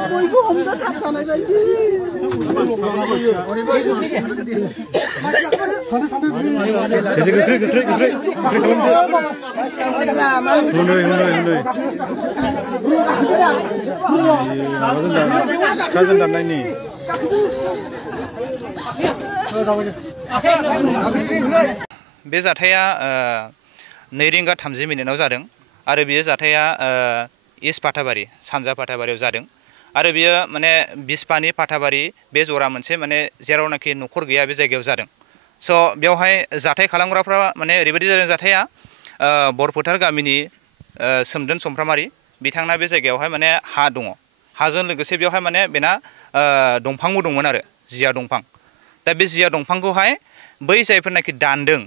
बयबो हमदा थाबजानाय बायदि बे जाथाया 2 रिंगा 30 मिनिटाव जादों आरो बे जाथाया इस्ट पाटाबारि सानजा पाटाबारियाव जादों आरो बियो माने बिस्पानि पाटाबारि बे जरा मोनसे माने जेरावनाखि नखर गैया बे जायगायाव जादों स' बेवहाय जाथाय खालामग्राफ्रा माने ओरैबायदि जादों जाथाया बरफोथार गामिनि सोमदोन समफ्रामारि बिथांना बे जायगायावहाय माने हा दङ हाजों लोगोसे बेवहाय माने बेना दंफांबो दंमोन आरो जिया दंफां दा बे जिया दंफांखौहाय बै जायफोरनाखि दानदों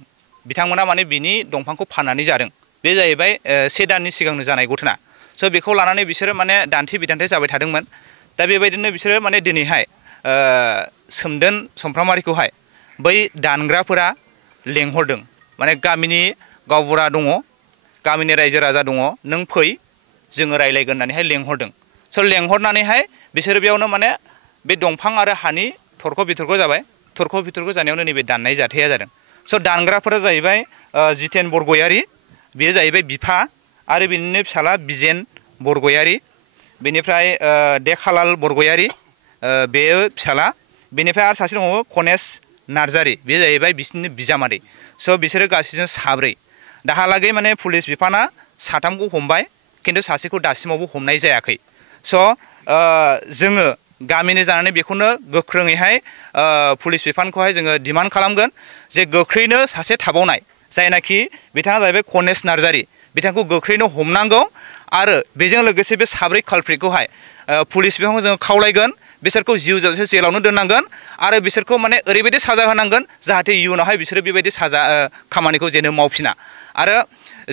बिथांमोना माने बिनि दंफांखौ फाननानै जादों बे जाहैबाय 1 दाननि सिगांनो जानाय घटना स' बेखौ लानानै बिसोरो माने दान्थे बिदान्थे जाबाय थादोंमोन दा बेबायदिनो बिसोरो माने दिनैहाय सोमदोन समफ्रामारिखौहाय बै दानग्राफोरा लेंहरदों माने गामिनि गावबुरा दङ गामिनि रायजो राजा दङ नों फै जोङो रायलायगोन होननानैहाय लेंहरदों स' लेंहरनानैहाय बिसोरो बेयावनो माने बे दंफां आरो हानि थरख' बिथरख' जाबाय थरख' बिथरख' जानायावनो नैबे दाननाय जाथाया जादों स' दानग्राफोरा जाहैबाय जितेन बरगयारि बेयो जाहैबाय बिफा आरो बिनिनो फिसाला बिजेन बरगयारि बेनिफ्राय देखालाल बरगयारि बेयो फिसाला बेनिफ्राय आरो सासे दङ कनेश नार्जारि बे जाहैबाय बिसोरनि बिजामादै स' बिसोरो गासैजों 4 दाहालागै माने पुलिस बिफाना 3खौ हमबाय खिन्थु सासेखौ दासिमावबो हमनाय जायाखै स' जोङो गामिनि जानानै बेखौनो गोख्रोङैहाय पुलिस बिफानखौहाय जोङो डिमान्ड खालामगोन जे गोख्रैनो सासे थाबावनाय जायनाखि बिथाङा जाहैबाय कनेश नार्जारि बिथांखौ गोख्रैनो हमनांगौ आरो बेजों लोगोसे बे 4 कालप्रिटखौहाय पुलिस बिफानखौ जोङो खावलायगोन बिसोरखौ जिउ जोबजासे जेलावनो दोननांगोन आरो बिसोरखौ माने ओरैबायदि साजा होनांगोन जाहाथे इयुनावहाय बिसोरो बेबायदि साजा खामानिखौ जेनो मावफिना आरो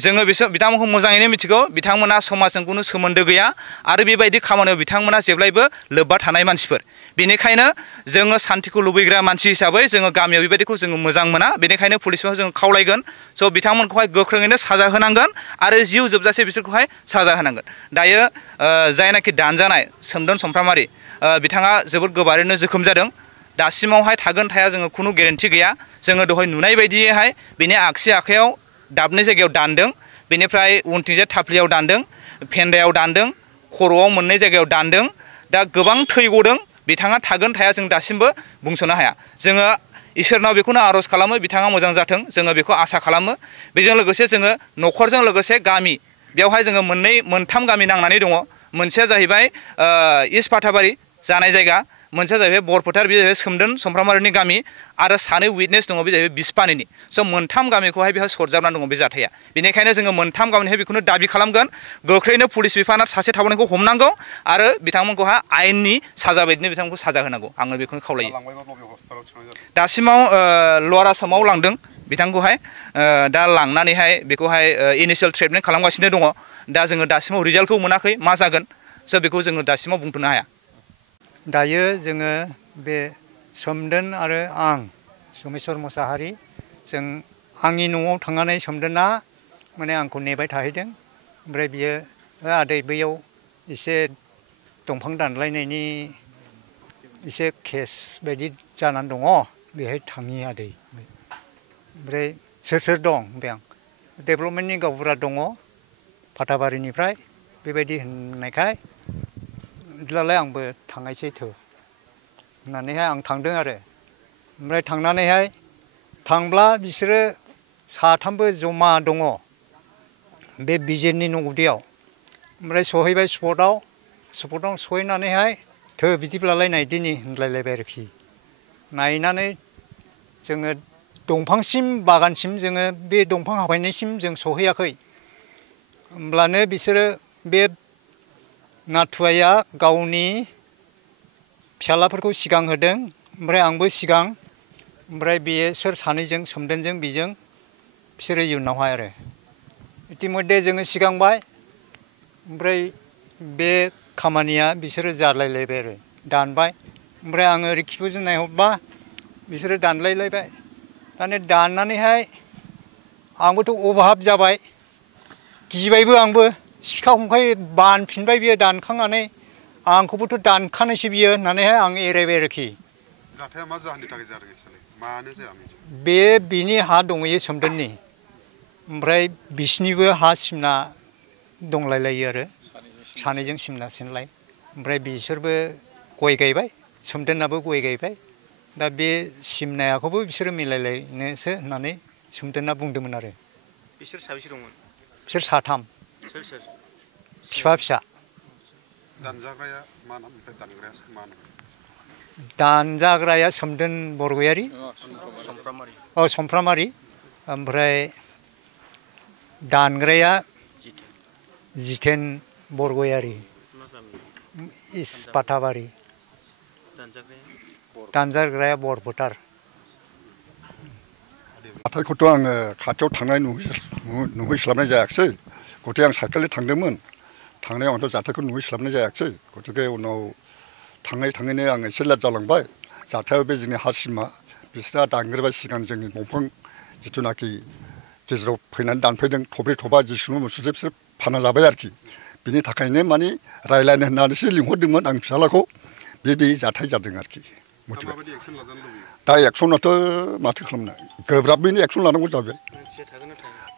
जोङो बिथांमोनखौ मोजाङैनो मिथिगौ बिथांमोना समाजजों खुनु सोमोन्दो गैया आरो बेबायदि खामानियाव बिथांमोना जेब्लायबो लोब्बा थानाय मानसिफोर बेनिखायनो जोङो सान्तिखौ लुबैग्रा मानसि हिसाबै जोङो गामियाव बेबायदिखौ जोङो मोजां मोना बेनिखायनो पुलिसखौ जोङो खावलायगोन स' बिथांमोनखौहाय गोख्रोङैनो साजा होनांगोन आरो जिउ जोबजासे बिसोरखौहाय साजा होनांगोन दायो जायनाखि दानजानाय सोमदोन समफ्रामारि बिथाङा जोबोद गोबारैनो जोखोम जादों दासिमावहाय थागोन थाया जोङो खुनु गेरेन्थि गैया जोङो दहाय नुनाय बायदियैहाय बिनि आगसि आखायाव दाबनै जायगायाव दानदों बेनिफ्राय उनथिंजाय थाफ्लियाव दानदों फेन्दायाव दानदों खर'आव मोननै जायगायाव दानदों दा गोबां थै गदों बिथाङा थागोन थाया जों दासिमबो बुंस'नो हाया जोङो इसोरनाव बेखौनो आर'ज खालामो बिथाङा मोजां जाथों जोङो बेखौ आसा खालामो बेजों लोगोसे जोङो न'खरजों लोगोसे गामि बेवहाय जोङो 3 गामि नांनानै दङ मोनसेया जाहैबाय इस्ट पाटाबारि जानाय जायगा मोनसेया जाहैबाय बरफोथार बे जाहैबाय सोमदोन समफ्रामारिनि गामि आरो 2 उइटनेस दङ बे जाहैबाय बिस्पानिनि स' 3 गामिखौहाय बेहा सरजाबनानै दङ बे जाथाया बेनिखायनो जोङो 3 गामिनिहाय बेखौनो दाबि खालामगोन गोख्रैनो पुलिस बिफाना सासे थाबावनायखौ हमनांगौ आरो बिथांमोनखौहाय आयेननि साजा बायदिनो बिथांमोनखौ साजा होनांगौ आङो बेखौनो खावलायो दासिमाव लवार आसामाव लांदों बिथांखौहाय दा लांनानैहाय बेखौहाय इनिशियेल ट्रिटमेन्ट खालामगासिनो दङ दा जोङो दासिमाव रिजाल्टखौ मोनाखै मा जागोन स' बेखौ जोङो दासिमाव बुंथ'नो हाया दायो जोङो बे सोमदोन आरो आं सोमेश्वर मोसाहारि जों आंनि न'आव थांनानै सोमदोना माने आंखौ नेबाय थाहैदों ओमफ्राय बियो आदै बैयाव एसे दंफां दानलायनायनि एसे केस बायदि जानानै दङ बेहाय थाङि आदै ओमफ्राय सोर दं ओमफ्राय आं डेभेलपमेन्टनि गावबुरा दङ पाटाबारिनिफ्राय बेबायदि होननायखाय बिदिब्लालाय आंबो थांनायसै थौ होननानैहाय आं थांदों आरो ओमफ्राय थांनानैहाय थांब्ला बिसोरो 3बो जमा दङ बे बिजेननि न' गुदियाव ओमफ्राय सहैबाय स्पटआव सहैनानैहाय थौ बिदिब्लालाय नायदिनि होनलायलायबाय आरोखि नायनानै जोङो दंफांसिम बागानसिम जोङो बे दंफां हाफायनायसिम जों सहैयाखै होमब्लानो बिसोरो बे नाथुवाया गावनि फिसालाफोरखौ सिगां होदों ओमफ्राय आंबो सिगां ओमफ्राय बिसोर सानैजों सोमदोनजों बिजों बिसोरो इयुनावहाय आरो इतिमध्य जोङो सिगांबाय ओमफ्राय बे खामानिया बिसोरो जालायलायबाय आरो दानबाय ओमफ्राय आङो ओरै खिबुजों नायहरबा बिसोरो दानलायलायबाय दाने दाननानैहाय आंबोथ' अभाब जाबाय गिबायबो आंबो सिखा खंखाय बानफिनबाय बियो दानखांनानै आंखौबोथ' दानखानायसो बियो होननानैहाय आं एरायबाय आरोखि जाथाया मा जाहोननि थाखाय जादों एक्सुवेलि मानो जायामोन बिनि हा दंहैयो सोमदोननि ओमफ्राय बिसिनिबो हा सिमना दंलायलायो आरो सानैजों सिमना सिनलाय ओमफ्राय बिसोरबो गय गायबाय सोमदोनाबो गय गायबाय दा बे सिमनायाखौबो बिसोरो मिलायलायनोसो होननानै सोमदोना बुंदोंमोन आरो बिसोर साबेसे दंमोन बिसोर साथाम सोर सोर बिफा फिसा दानजाग्राया मा नाम ओमफ्राय दानग्राया मा नाम दानजाग्राया सोमदोन बरगयारि समफ्रामारि ओमफ्राय दानग्राया जितेन बरगयारि इस्पाथाबारि दानजाग्राया बरफोथार जाथायखौथ' आङो खाथियाव थांनाय नुहैस्लाबनाय जायाखिसै गथिखे आं साइकेलजों थांदोंमोन थांनायाव आंथ' जाथायखौ नुहैस्लाबनाय जायाखिसै गथिखे उनाव थाङैनो आं एसे लेट जालांबाय जाथायाव बे जोंनि हा सिमा बिस्रा दानग्रोबाय सिगां जोंनि दंफां जिथुनाखि गेजेराव फैनानै दानफैदों थब्रै थबा जिसुनु मुसुजों बिसोर फाना जाबाय आरोखि बिनि थाखायनो माने रायज्लायनो होननानैसो लिंहरदोंमोन आं फिसालाखौ बे जाथाय जादों आरोखि दा एक्सनाथ' माथो खालामनो गोब्राबैनो एक्सन लानांगौ जाबाय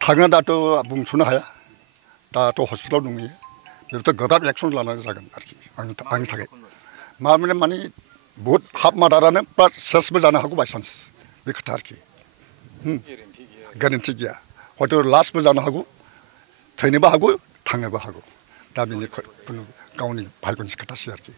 थागोन दाथ' बुंस'नो हाया दाथ' हस्पिटालाव दंहैयो बेथ' गोब्राब एक्सन लानांगौ जागोन आरोखि आंनि थाखाय माने बहुद हाफ मार्डारानो प्लास सेसबो जानो हागौ बायसान्स बे खोथा आरोखि गेरेन्टि गैया हयथ' लास्टबो जानो हागौ थैनोबो हागौ थांनोबो हागौ दा बेनि खुनु गावनि भाग्यनि खोथासै आरोखि